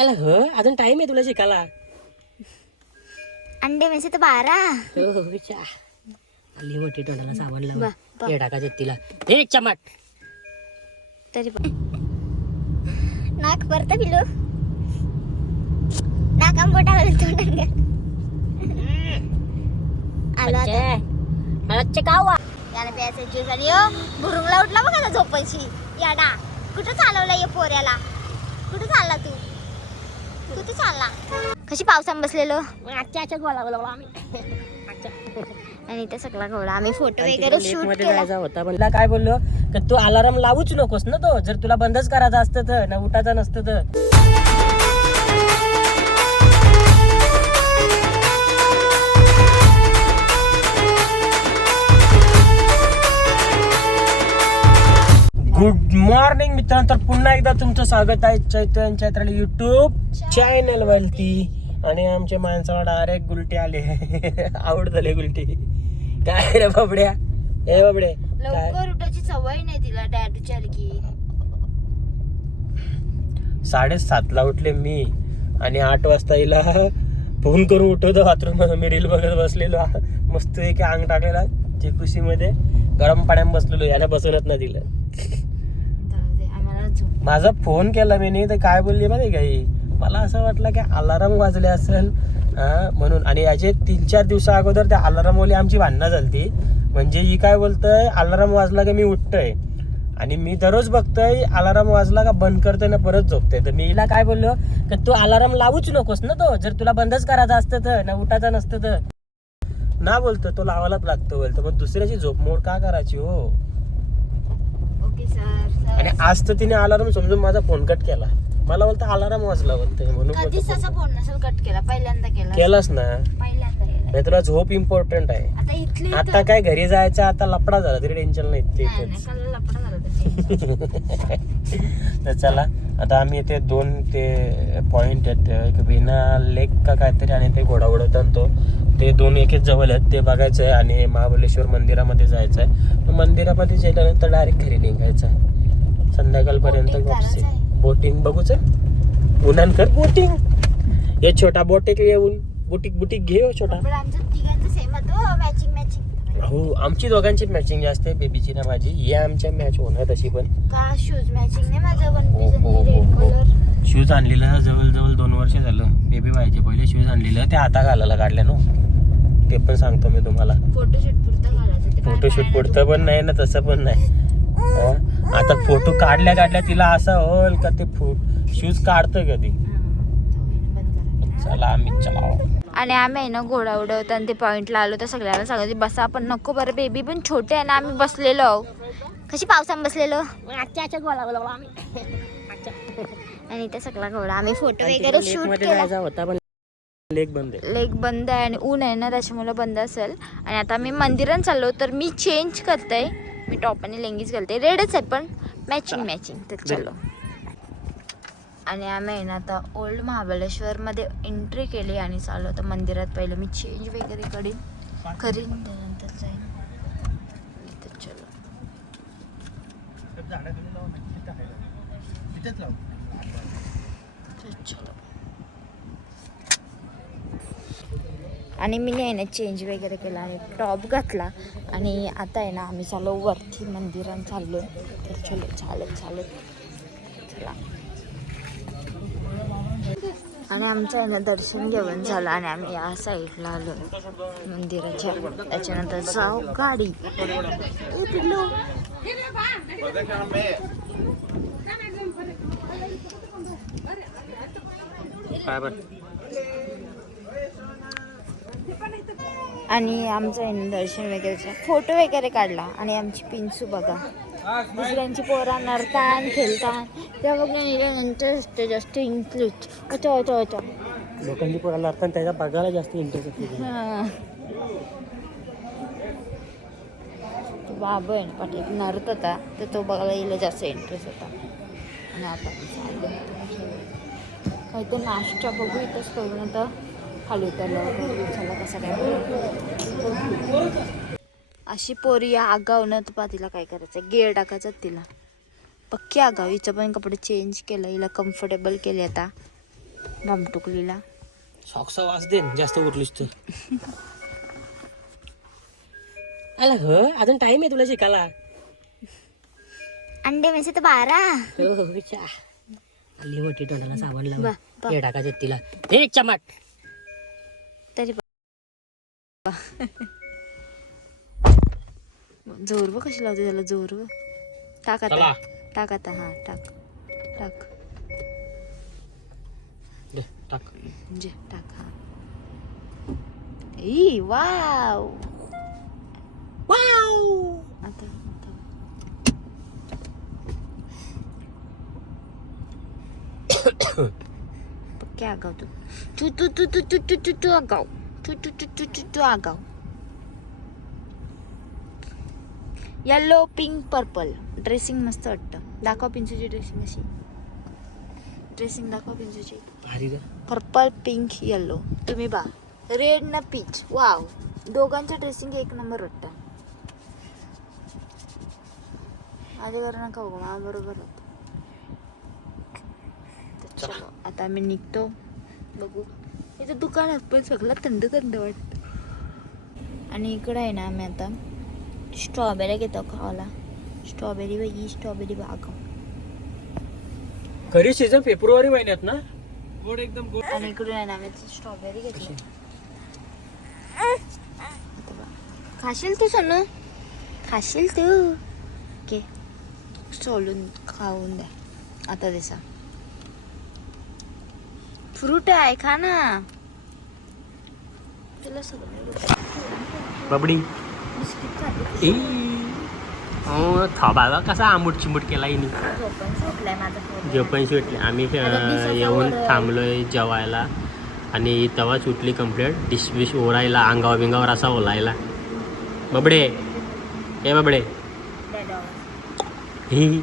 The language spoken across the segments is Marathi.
आला हो अजून टाइम आहे तुला शिकायला. अंडे म्हणजे तर बारा. हो हो चा आली मोठी तोंडाला साबण बा, लावून बा. हे टाकायचे तिला हे चमाट. तरी पण. नाक परत पिलो. नाक आंबोटा तोंडात आलो आता. मला चकावा याला प्यायचं ज्यूस आणि यो भुरुंगला उठला बघा ना झोपायची. याडा कुठं चालवला ये पोऱ्याला? कुठं चालला तू? कुठे चालला? कशी पावसात बसलेलो? आजच्या आजच्या गोळा गोळा आम्ही. आणि ते सगळा घोडा. आम्ही फोटो वगैरे शूट केला. जायचा होता. तिला काय बोललो? की तू अलाराम लावूच नकोस ना तो. जर तुला बंदच करायचं असतं तर ना उठायचं नसतं तर. गुड मॉर्निंग मित्रांनो. तर पुन्हा एकदा तुमचं स्वागत आहे चैतन्य चैत्राली युट्यूब चॅनल वरती. आणि आमच्या माणसाला डायरेक्ट गुलटी आले. आवड झाले गुलटी. काय रे बाबड्या? ए बाबडे काय? लवकर उठायची सवय नाही तिला साडेसातला उठले मी. आणि आठ वाजता हिला फोन करून उठवतो बाथरूममध्ये मी रील बघत बसलेलो. मस्त एक अंग टाकलेला. चिकुशी मध्ये गरम पाण्यात बसलेलो. याला बसवत ना दिलं झोप माझा फोन केला मी नाही तर काय बोलली माहिती काही मला असं वाटलं की अलाराम वाजले असेल म्हणून. आणि याचे तीन चार दिवसा अगोदर त्या अलारामवाली आमची भांडणं झालती. म्हणजे ही काय बोलतंय अलाराम वाजला की मी उठतोय. आणि मी दररोज बघतोय अलाराम वाजला का बंद करतोय ना परत झोपतोय. तर मी हिला काय बोललो की तू अलाराम लावूच नकोस ना तो. जर तुला बंदच करायचा असतं तर ना उठायचं नसतं तर. ना बोलतो तो लावायलाच लागतो बोलतो. पण दुसऱ्याची झोप मोड का करायची हो? आणि आज तर तिने अलाराम समजून माझा फोन कट केला. मला बोलतं अलाराम वाजला म्हणून कधीच बोलतो असा फोन नसेल कट केला पहिल्यांदा केला केलास ना. पहिल्यांदा केला. नाही तुला झोप इम्पॉर्टंट आहे. आता इथली आता काय घरी जायचं आता लपडा झाला तरी टेन्शन नाही ते नाही नाही काल लपडा झाला तशी. तर चला आता आम्ही इथे दोन ते पॉइंट आहेत. एक विना लेक का काहीतरी आणि ते घोडा उडवतात तो ते दोन एक जवळ आहेत. ते बघायचं आहे आणि महाबळेश्वर मंदिरामध्ये जायचं आहे. मंदिरामध्ये गेल्यानंतर डायरेक्ट घरी निघायचं. संध्याकाळपर्यंत वापसी बोटिंग बघूच उन्हानकर बोटिंग हे छोटा बोट एक येऊन. बुटीक बुटीक घे हो छोटा. मॅचिंग मॅचिंग हो आमची दोघांची मॅचिंग जास्त आहे बेबीची ना माझी. या आमच्या मॅच होणार तशी पण. का? शूज मॅचिंग नाही माझं वन पीस हो, हो, रेड हो, हो. कलर शूज आणलेलं जवळजवळ दोन वर्ष झालं. बेबी व्हायचे पहिले शूज आणलेलं ते आता घालायला काढले नो. ते पण सांगतो मी तुम्हाला. फोटोशूट पुरतं घालायचं ते. फोटोशूट पुरतं पण नाही ना तसं पण नाही. हा? आता फोटो काढल्या काढल्या तिला असं होल का ते शूज काढतं कधी? चला आम्ही चला. आणि आम्ही आहे ना घोडा उडवतो आणि ते पॉइंटला आलो तर सगळ्यांना सांगायचं बसा आपण नको बरं बेबी पण छोटे आहे ना आम्ही बसलेलो आहो. कशी पावसात बसलेलो? आणि ते सगळा घोडा आम्ही फोटो वगैरे शूट केला. पण लेक बंद आहे. लेक बंद आहे आणि ऊन आहे ना त्याच्यामुळे बंद असेल. आणि आता मी मंदिरात चाललो तर मी चेंज करते. मी टॉप आणि लेंगीच घालते. रेडच आहे पण मॅचिंग मॅचिंग तर चाललो आणि आम्ही आहे ना आता ओल्ड महाबळेश्वरमध्ये एंट्री केली आणि चालू तर मंदिरात पहिलं मी चेंज वगैरे करीन. करीन त्यानंतर जाईन. तर चलो. चलो. आणि मी आहे ना चेंज वगैरे केला आणि टॉप घातला. आणि आता आहे ना आम्ही चाललो वरती मंदिरात चाललो तर चलो चालत चालत. चला. आणि आमचं आहे ना दर्शन घेऊन झालं आणि आम्ही या साईडला आलो मंदिराच्या. त्याच्यानंतर जाऊ गाडी आणि आमचं दर्शन वगैरे फोटो वगैरे काढला आणि आमची पिंचू बघा. दुसऱ्यांची पोरा नरतान खेळतान त्या बघून इंटरेस्ट जास्त इंटरेस्ट अच्छा अच्छा अच्छा. लोकांची पोराला लागतात त्याच्या बघायला जास्त इंटरेस्ट असते. हां. तो बाबा आहे ना पाठी नरत होता तर तो बघायला येईल जास्त इंटरेस्ट होता. आणि आता काही तर नाश्ता बघू इथंच करून आता. खाली उतरलं. चला कसं काय अशी पोरी आगावनं तर पा तिला काय करायचं गेअर टाकायचं तिला. पक्की आगाव. हिचं पण कपडे चेंज केलं. हिला कम्फर्टेबल केले आता. भामटुकलीला सॉक्स वास दे न, जास्त उठलीस तर आला ह अजून टाइम आहे तुला शिकायला. अंडे मेसे तर बारा. हो, हो, चा. आली मोठी तोंडाला साबण बा, लावून. बा. हे टाकायचे तिला. हे चमाट. तरी जोर बघ कशी लावते त्याला जोर बघ. टाक चला आता टाक आता हा टाक टाक दे टाक म्हणजे टाक हा ई वाव वाव आता आता पक्के आगाव तू तू तू तू तू तू तू तू तू आगाव तू तू तू तू तू तू आगाव येल्लो पिंक पर्पल ड्रेसिंग मस्त वाटतं. दाखव पिंचूची ड्रेसिंग अशी. ड्रेसिंग दाखव पिंचूची. पर्पल पिंक येल्लो तुम्ही बा रेड ना पीच वाव दोघांचं ड्रेसिंग एक नंबर वाटतं. माझ्या घरी नका बघू मला बरोबर होतं. चलो. आता आम्ही निघतो. बघू. इथं दुकानात पण सगळं थंड थंड वाटतं. आणि इकडं आहे ना आम्ही आता. स्ट्रॉबेरी घेतो खावाला स्ट्रॉबेरी बघी स्ट्रॉबेरी बाग खरी सीझन फेब्रुवारी महिन्यात ना? गोड एकदम गोड. आणि इकडून आहे ना आम्ही स्ट्रॉबेरी घेतली. आता बघ. खाशील तू सोनू? खाशील तू? ओके. सोलून खाऊन द्या. आता दिसा. फ्रूट आहे खा ना. तुला सगळं बबडी. बिस्किट खाते. हो थोबाला कसा आंबूट चिंबूट केला हिने. झोपून सुटलाय माझा पोरगा. जेवण सुटले आम्ही अं, आता दिसाचा येऊन वर- थांबलोय जेवायला. आणि तेव्हा सुटली कंप्लेंट डिश बिश ओरायला अंगावर बिंगावर असा ओलायला. बबडे. ए बबडे. ही.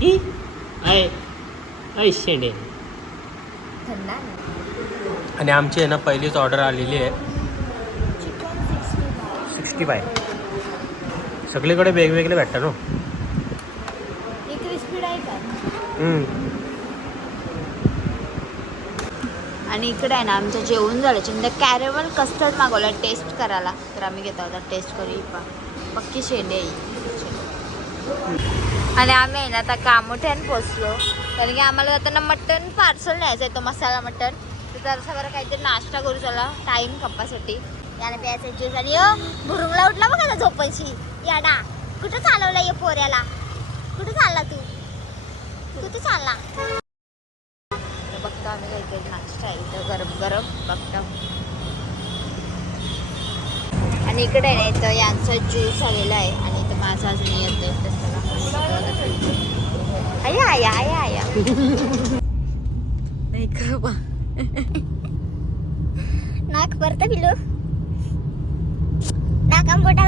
ही. शेंडे थंड आहे ना आणि आमची आहे ना पहिलीच ऑर्डर आलेली आहे. सिक्स्टी फाय सगळीकडे वेगवेगळे भेटतात हो. हे क्रिस्पी. आणि इकडे आहे ना आमचं जेवण झाल्याच्यानंतर कॅरेमल कस्टर्ड मागवलं टेस्ट करायला. तर आम्ही घेतो आता टेस्ट करू पा पक्की शेंडे. आणि आम्ही आहे ना आता कामोठ्यान पोचलो. कारण की आम्हाला जाताना मटन पार्सल न्यायचं आहे तो मसाला मटन तर जरासा बरं काहीतरी नाश्ता करू चला. टाईम खप्पासाठी याने प्यायचं ज्यूस आणि भुरुंगला उठला बघा ना झोपायची. याडा कुठं चालवला ये पोऱ्याला? कुठं चालला तू? कुठं चालला? बघतो आम्ही काहीतरी नाश्ता इथं गरम गरम बघतो. आणि इकडे इथं यांचा ज्यूस आलेला आहे. आणि इथं माझा अजून चला आया आया आया आया नाही का बा? नाक परत पिलो तोंडात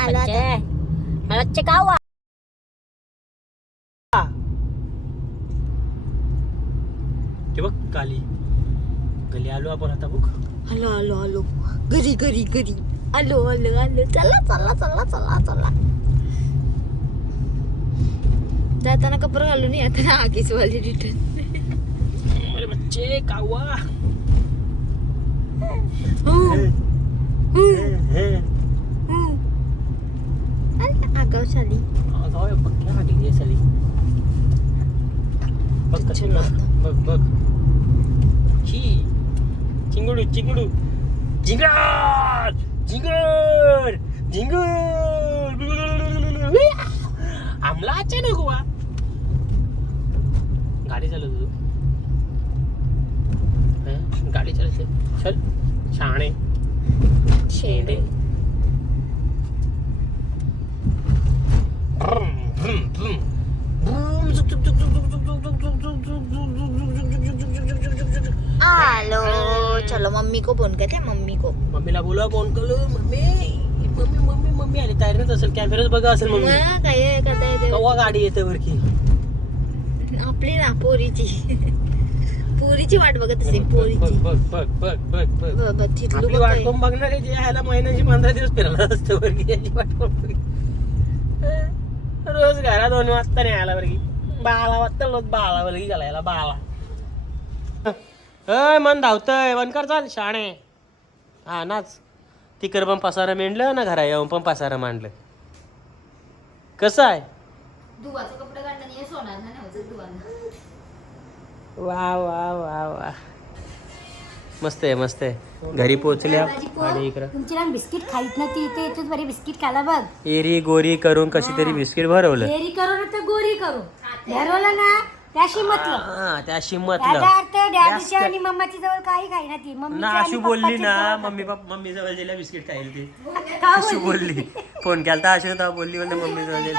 आलो आता. चिकावा ते बघ काली. गली आलो आपण आता बघ. आलो आलो आलो. घरी घरी घरी. आलो आलो आलो. चला चला चला चला चला. जाताना कपडे घालून आता ना आगीच वाली रिटर्न अरे बच्चे कावा 응. 응. 응. Alle går så lige. Og så er jeg på kærlig, det er så lige. Bak, bak, bak. Hi. 징글루 징글루 징글 징글 징글 암라 짜는 거야. 가리 잘라도. गाडी चले चल छाने. छेड़े हेलो चलो मम्मी को फोन करते मम्मी को. मम्मी ला बोला फोन कर. लो मम्मी मम्मी मम्मी मम्मी आली. तयारीच असेल कॅमेराच बघा असेल मम्मी. मग काय करताय करता कवा गाडी येते वरकी आपली ना पोरीची. पोरीची वाट बघत असेल बघ पोरीची. बघ बघ बघ बघ बघ तिथलं आपली वाट. कोण बघणार आहे? जे ह्याला महिन्याची पंधरा दिवस फिरला असतं याची वाट कोण? रोज घरा दोन वाजता नाही आला वरकी बाळा वाटतं बाळा लगी गेला याला बाळा. अय मन धावतय. वन कर चाल शाणे. हा नाच. तिकडं पण पसारं मेंढलं ना घरा येऊन पण पसारं मांडलं. कसं आहे? दुवाचं कपडे काढणं नाही सोनार ना दुवानं. वा वा वा वा. मस्त आहे मस्त आहे. घरी पोचल्या आणि इकडं. तुमची ना बिस्किट खाईत ना ती ते तूच बरी बिस्किट खाला बघ. एरी गोरी करून कशी तरी बिस्किट भरवलं. डेअरी करू ना तर गोरी करू भरवलं ना त्याशी म्हटलं हा त्या त्याचा शिमतलं अर्थ डॅडीच्या आणि मम्माची जवळ काही खाई ना ती. ना मम्मी आशू बोलली ना मम्मी पप्पा मम्मी जवळ दिल्या बिस्किट खाईल ती. आशू बोलली. फोन केला आशू तेव्हा बोलली म्हणते मम्मी जवळ दिली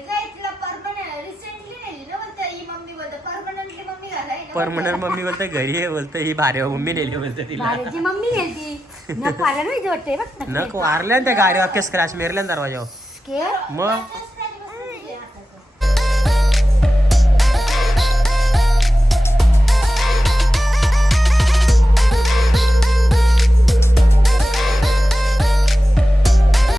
काय तिला परमनंट रिसेंटली नेली ना बोलते ही मम्मी बोलते परमनंटली मम्मी घालाय ना परमनंट मम्मी बोलते घरी आहे बोलते ही भारी मम्मी नेली बोलते तिला. भाड्याची मम्मी गेलती न पाहिलं नाही वाटते बघ नक वारल्या ना त्या गाडी अख्खे स्क्रॅच मेरल्या ना दरवाजावर. स्केअर मग?